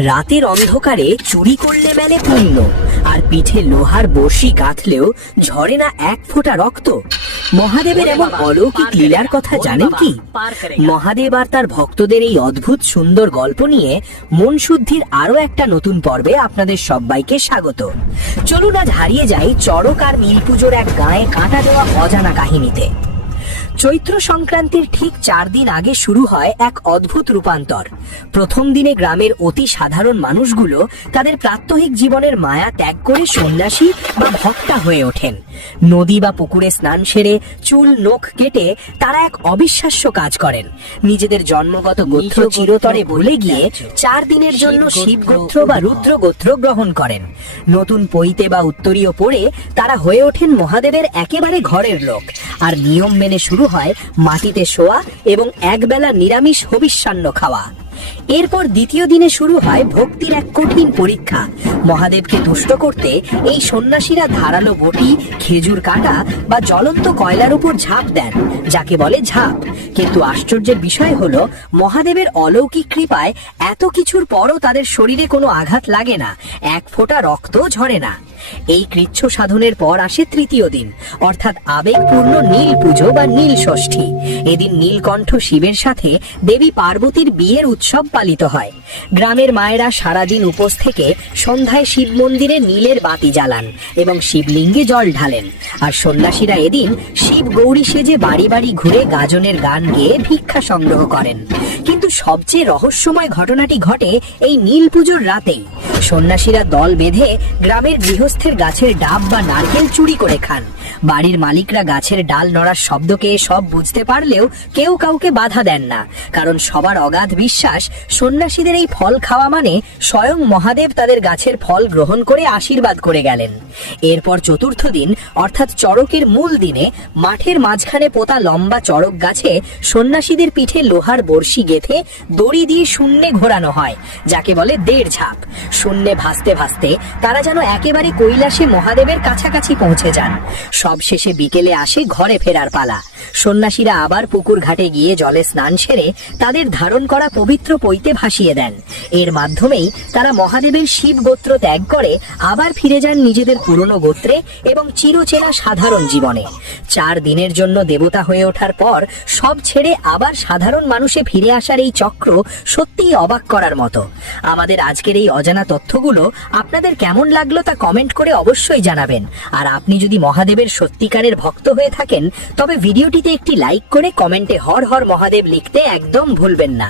রাতের অন্ধকারে চুরি করলে মেলে পুণ্য, আর পিঠে লোহার বড়শি গাঁথলেও ঝরে না এক ফোঁটা রক্ত। মহাদেবের এমন অলৌকিক লীলার কথা জানেন কি? মহাদেব আর তার ভক্তদের এই অদ্ভুত সুন্দর গল্প নিয়ে মন শুদ্ধির আরো একটা নতুন পর্বে আপনাদের সবাইকে স্বাগত। চলুন আজ হারিয়ে যাই চড়ক আর নীল পুজোর এক গায়ে কাঁটা দেওয়া অজানা কাহিনীতে। চৈত্র সংক্রান্তির ঠিক 4 দিন আগে শুরু হয় এক অদ্ভুত রূপান্তর। প্রথম দিনে গ্রামের অতি সাধারণ মানুষগুলো তাদের প্রাত্যহিক জীবনের মায়া ত্যাগ করে সন্ন্যাসী বা ভক্তা হয়ে ওঠেন। নদী বা পুকুরে স্নান সেরে চুল নখ কেটে তারা এক অবিশ্বাস্য কাজ করেন। নিজেদের জন্মগত গোত্র চিরতরে ভুলে গিয়ে 4 দিনের জন্য শিব গোত্র বা রুদ্র গোত্র গ্রহণ করেন। নতুন পৈতে বা উত্তরীয় পরে তারা হয়ে ওঠেন মহাদেবের একেবারে ঘরের লোক। আর নিয়ম মেনে শুরু হয় মাটিতে শোয়া এবং একবেলা নিরামিষ হবিষ্যান্ন খাওয়া। এরপর দ্বিতীয় দিনে শুরু হয় ভক্তির এক কঠিন পরীক্ষা। মহাদেবকে তুষ্ট করতে এই সন্ন্যাসীরা ধারালো বটি, খেজুর কাটা বা জ্বলন্ত কয়লার উপর ঝাঁপ দেন, যাকে বলে ঝাঁপ। কিন্তু আশ্চর্যের বিষয় হলো মহাদেবের অলৌকিক কৃপায় এত কিছুর পরও তাদের শরীরে কোনো আঘাত লাগে না, এক ফোঁটা রক্ত ঝরে না। এই কৃচ্ছ সাধনের পর আসে তৃতীয় দিন, অর্থাৎ আবেগপূর্ণ নীল পুজো বা নীল ষষ্ঠী। এদিন নীলকণ্ঠ শিবের সাথে দেবী পার্বতীর বিয়ের উৎসব পালিত হয়। গ্রামের মায়েরা সারাদিন উপোস থেকে সন্ধ্যায় শিব মন্দিরে নীলের বাতি জ্বালান এবং শিবলিঙ্গে জল ঢালেন। আর সন্ন্যাসীরা এদিন শিব গৌরী সেজে বাড়ি বাড়ি ঘুরে গাজনের গান গেয়ে ভিক্ষা সংগ্রহ করেন। কিন্তু সবচেয়ে রহস্যময় ঘটনাটি ঘটে এই নীল পুজোর রাতেই। সন্ন্যাসীরা দল বেঁধে গ্রামের গৃহস্থের গাছের ডাব বা নারকেল চুরি করে খান। বাড়ির মালিকরা গাছের ডাল নড়ার শব্দকে সব বুঝতে পারলেও কেউ কাউকে বাধা দেন না, কারণ সবার অগাধ বিশ্বাস সন্ন্যাসীদের এই ফল খাওয়া মানে স্বয়ং মহাদেব তাদের গাছের ফল গ্রহণ করে আশীর্বাদ করে গেলেন। এরপর চতুর্থ দিন অর্থাৎ চড়কের মূল দিনে মাঠের মাঝখানে পোতা লম্বা চড়ক গাছে সন্ন্যাসীদের পিঠে লোহার বড়শি গেঁথে দড়ি দিয়ে শূন্যে ঘোরানো হয়, যাকে বলে 1.5 ঝাঁপ। শূন্যে ভাসতে ভাসতে তারা যেন একেবারে কৈলাসে মহাদেবের কাছাকাছি পৌঁছে যান। সব শেষে বিকেলে আসে ঘরে ফেরার পালা। সন্ন্যাসীরা আবার পুকুর ঘাটে গিয়ে জলে স্নান সেরে তাদের ধারণ করা পবিত্র পৈতে ভাসিয়ে দেন। এর মাধ্যমেই তারা মহাদেবের শিব গোত্র ত্যাগ করে আবার ফিরে যান নিজেদের পুরনো গোত্রে এবং চিরচেনা সাধারণ জীবনে। 4 দিনের জন্য দেবতা হয়ে ওঠার পর সব ছেড়ে আবার সাধারণ মানুষে ফিরে আসার এই চক্র সত্যিই অবাক করার মতো। আমাদের আজকের এই অজানা তথ্যগুলো আপনাদের কেমন লাগলো তা কমেন্ট করে অবশ্যই জানাবেন। আর আপনি যদি মহাদেবের সত্যিকারের ভক্ত হয়ে থাকেন তবে ভিডিওটিতে একটি লাইক করে কমেন্টে হর হর মহাদেব লিখতে একদম ভুলবেন না।